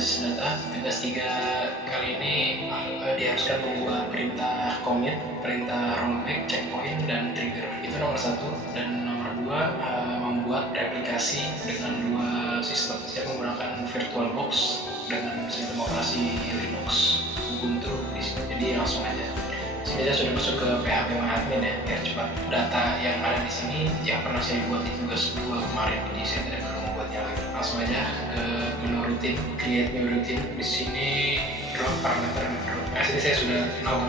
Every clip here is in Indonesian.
tugas data. Tugas 3 kali ini diharuskan membuat perintah commit, perintah rollback, checkpoint, dan trigger. Itu nomor 1. Dan nomor 2, membuat replikasi dengan 2 sistem. Saya menggunakan VirtualBox dengan sistem operasi Linux Ubuntu di sini. Jadi langsung aja. Sini saya sudah masuk ke PHP MyAdmin ya, biar cepat. Data yang ada di sini yang pernah saya buat di tugas 2 kemarin, jadi saya tidak perlu membuatnya lagi. Langsung aja ke menu rutin, create new routine. Di sini drop parameter drop. Sini saya sudah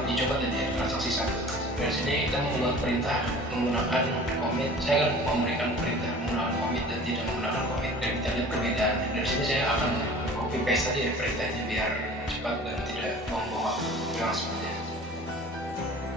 dicoba tadi ya, transaksi 1. Dari sini kita membuat perintah menggunakan commit. Saya akan memberikan perintah menggunakan commit dan tidak menggunakan commit, dan kita lihat perbedaan. Dari sini saya akan copy paste saja ya perintahnya biar cepat dan tidak buang-buang waktu. Langsung aja.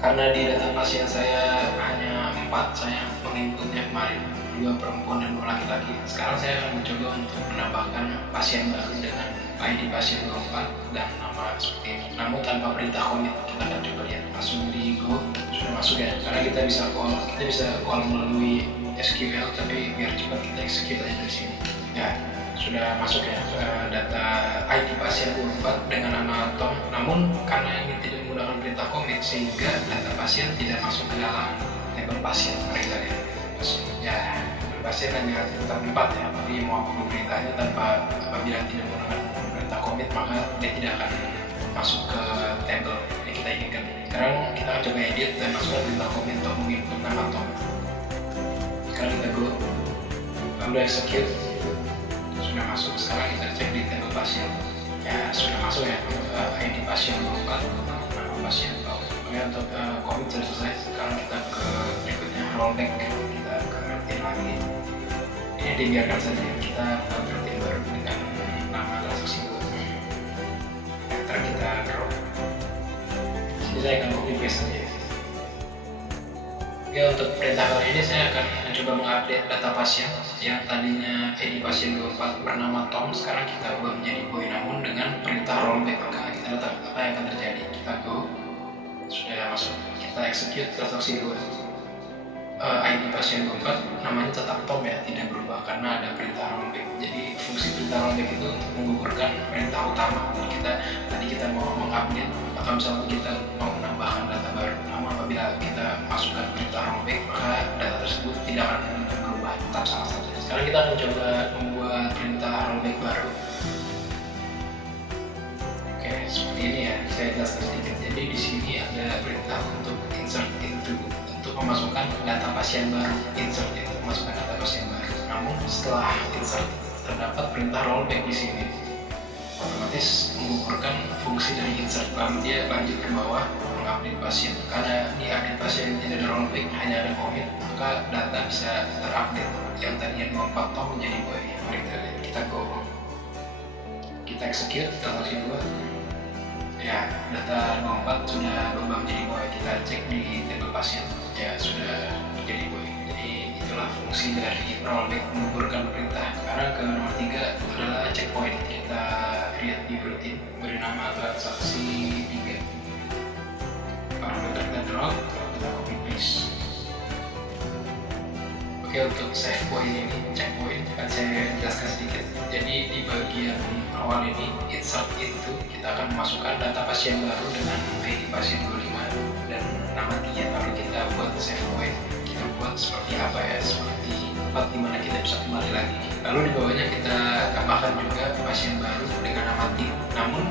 Karena di data pasien saya hanya 4, saya menginputnya kemarin 2 perempuan dan 2 laki-laki. Sekarang saya akan mencoba untuk menambahkan pasien baru dengan ID pasien 24 dan nama seperti ini, namun tanpa perintah commit. Kita akan coba lihat. Langsung di go, sudah masuk ya, karena kita bisa call melalui SQL, tapi biar cepat kita execute aja dari sini ya. Sudah masuk ya data ID pasien 24 dengan nama Tom, namun karena ini tidak menggunakan perintah commit sehingga data pasien tidak masuk ke dalam tabel pasien mereka ya. Pasien hanya tetap 4 ya, tapi mau apapun perintahnya apabila tidak menggunakan perintah commit maka dia tidak akan masuk ke tabel yang kita inginkan. Sekarang kita akan coba edit dan masukkan perintah commit untuk menginput nama Tom. Sekarang kita go, lalu execute. Sudah masuk. Sekarang kita cek di tabel pasien ya, sudah masuk ya ID pasien 24, nama pasien. Oke, untuk commit sudah selesai. Sekarang kita ke berikutnya, rollback. Kita ke routine lagi. Ini dibiarkan saja, kita ke routine baru dengan nama transaksi 2. Enter, kita drop. Sini saya akan copy paste saja. Ya, untuk perintah kali ini saya akan mencoba mengupdate data pasien yang tadinya ID pasien 24 bernama Tom, sekarang kita ubah menjadi Boy, namun dengan perintah rollback. Maka kita lihat apa yang akan terjadi. Kita go, sudah masuk, kita execute transaksi 2. ID pasien 24 namanya tetap Tom ya, tidak berubah karena ada perintah rollback. Jadi fungsi perintah rollback itu menggugurkan perintah utama. Tadi kita mau mengupdate atau misalnya kita mau menambahkan data baru, namun apabila kita masukkan perintah rollback maka data tersebut tidak akan berubah, tetap sama saja. Sekarang kita akan coba membuat perintah rollback baru. Oke, seperti ini ya, saya jelaskan sedikit. Jadi di sini ada perintah untuk insert into, untuk memasukkan data pasien baru. Insert itu memasukkan data pasien baru. Namun setelah insert terdapat perintah rollback di sini, otomatis menggugurkan fungsi dari insert, lalu dia lanjut ke bawah mengupdate pasien. Karena di update pasien tidak ada rollback, hanya ada commit, maka data bisa terupdate. Yang tadinya 24 Tom menjadi Boy. Mari kita go, kita execute transaksi 2 ya, data 24 sudah berubah menjadi Boy. Kita cek di tabel pasien ya, sudah menjadi Boy. Jadi itulah fungsi dari rollback, menggugurkan perintah. Karena ke nomor 3 adalah checkpoint. Kita create new routine, beri nama transaksi 3. Parameter kita drop, kita copy paste. Oke, untuk save point ini, checkpoint akan saya jelaskan sedikit. Jadi di bagian awal ini, insert itu, kita akan memasukkan data pasien baru dengan ID pasien 25 dan nama dia. Lalu kita buat save point. Kita buat seperti apa ya, seperti tempat dimana kita bisa kembali lagi. Lalu di bawahnya kita tambahkan juga pasien baru dengan nama tim. Namun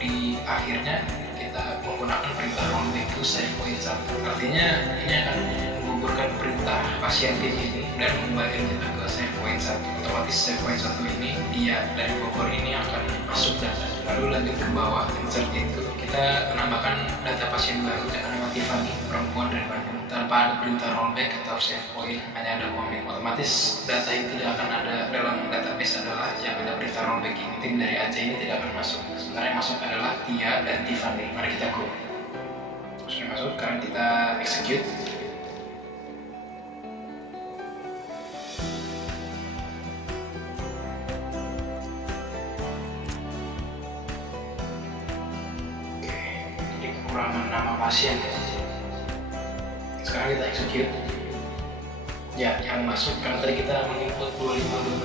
di akhirnya kita menggunakan perintah rollback to save point 1. Artinya ini akan menggugurkan perintah pasien tim ini dan mengembalikan kita ke save point 1. Otomatis save point 1 ini dia dari Bogor ini akan masuk data. Lalu lanjut ke bawah, insert itu, kita menambahkan data pasien baru dengan nama Tiffany, perempuan dari Bandung. Tanpa ada perintah rollback atau save point, hanya ada commit. Otomatis data yang tidak akan ada dalam database adalah yang ada perintah rollback ini. Tim dari Aceh ini tidak akan masuk. Sementara yang masuk adalah Tia dan Tiffany. Mari kita go. Sudah masuk, sekarang kita execute. Kekurangan nama pasien. Sekarang kita execute. ya yang masuk, karena tadi kita menginput 25,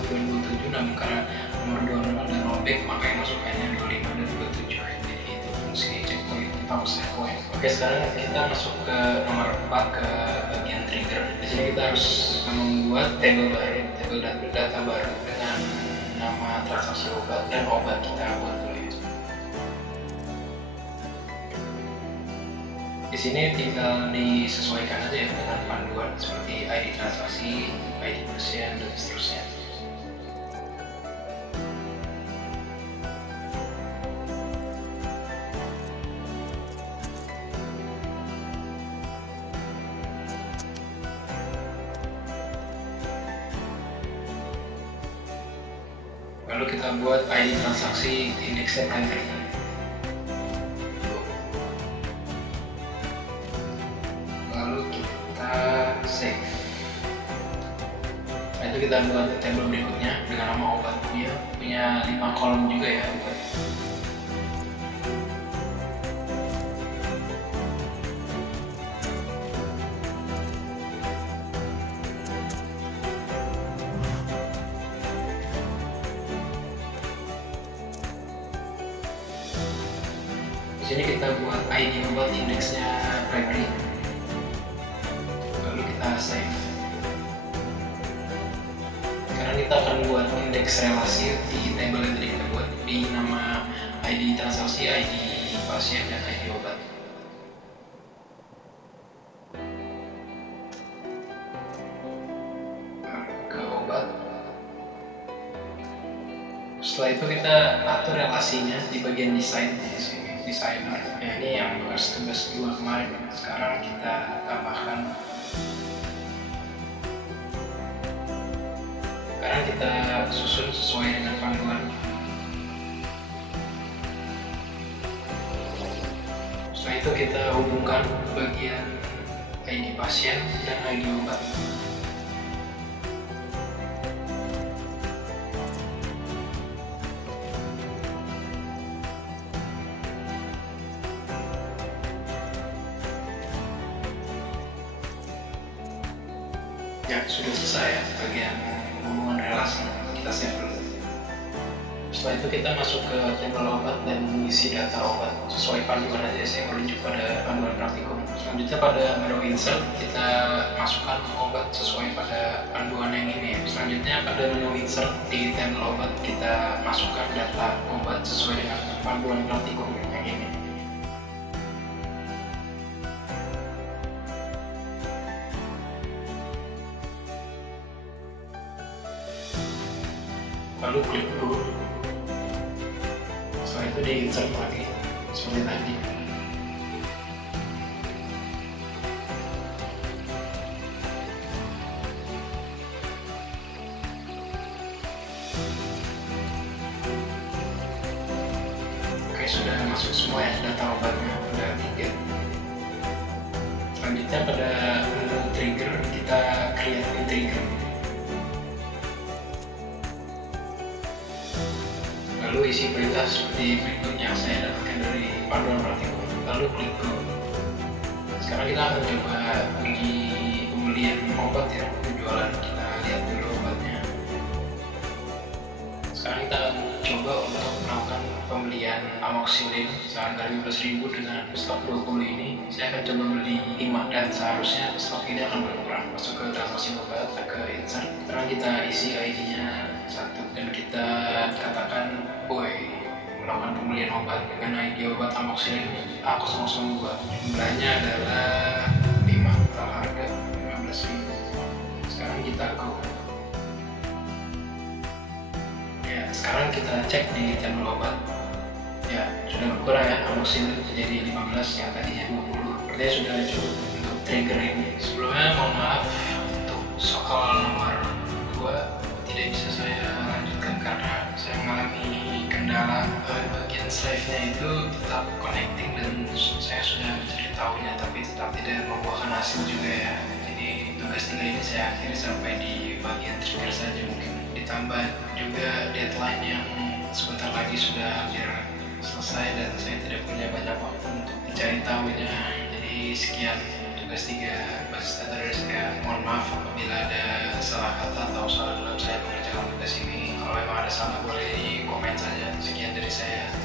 27, namun karena nomor 26 dan rollback maka yang masuk hanya 25 dan 27. Jadi itu fungsi checkpoint atau save point. Oke, sekarang kita masuk ke nomor 4, ke bagian trigger. Di sini kita harus membuat table baru, table data baru dengan nama transaksi obat dan obat kita buat dulu. Di sini tinggal disesuaikan aja ya dengan panduan seperti ID transaksi, ID pasien, dan seterusnya. Lalu kita buat ID transaksi indeksnya primary. Lalu kita save. Nah, itu kita buat table berikutnya dengan nama obat. Dia punya 5 kolom juga ya. Di sini kita buat ID obat indeksnya primary. Lalu kita save. Sekarang kita akan buat indeks relasi di table yang tadi kita buat di nama ID transaksi, ID pasien, dan ID obat. Ke obat. Setelah itu kita atur relasinya di bagian desain di sini. Designer, ya ini yang tugas 2 kemarin. Sekarang kita tambahkan. Sekarang kita susun sesuai dengan panduan. Setelah itu kita hubungkan bagian ID pasien dan ID obat. Ya, sudah selesai ya bagian hubungan relasi. Kita save dulu. Setelah itu kita masuk ke table obat dan mengisi data obat sesuai panduan aja. Saya merujuk pada panduan praktikum. Selanjutnya pada menu insert kita masukkan obat sesuai pada panduan yang ini ya. Selanjutnya pada menu insert di table obat kita masukkan data obat sesuai dengan panduan praktikum yang ini. Lalu klik go. Setelah itu di insert lagi seperti tadi. Oke, sudah masuk semua ya data obatnya, udah 3. Selanjutnya pada menu trigger kita create new trigger. Lalu isi perintah seperti berikut yang saya dapatkan dari panduan praktikum. Lalu klik go. Sekarang kita akan coba uji pembelian obat ya, penjualan. Kita lihat dulu obatnya. Sekarang kita akan coba untuk melakukan pembelian amoxicillin seharga 15.000 dengan stok 20 ini. Saya akan coba beli 5 dan seharusnya stok ini akan berkurang. Masuk ke transaksi obat, ke insert. Sekarang kita isi ID-nya 1 dan kita katakan boy melakukan pembelian obat dengan ID obat amoxicillin A002. Jumlahnya adalah 5, total harga 15.000. Sekarang kita go. Ya, sekarang kita cek di table obat. Ya, sudah berkurang ya amoxicillin jadi 15 yang tadinya 20. Berarti sudah cukup untuk trigger ini. Sebelumnya mohon maaf untuk soal nomor 2 tidak bisa saya lanjutkan karena saya mengalami kendala bagian slave-nya itu tetap connecting dan saya sudah mencari tahunya tapi tetap tidak membuahkan hasil juga ya. Jadi tugas 3 ini saya akhiri sampai di bagian trigger saja mungkin. Ditambah juga deadline yang sebentar lagi sudah hampir selesai dan saya tidak punya banyak waktu untuk mencari tahunya. Jadi sekian tugas 3 basis data dari saya. Mohon maaf apabila ada atau salah dalam saya mengerjakan tugas ini. Kalau memang ada salah boleh di komen saja. Sekian dari saya.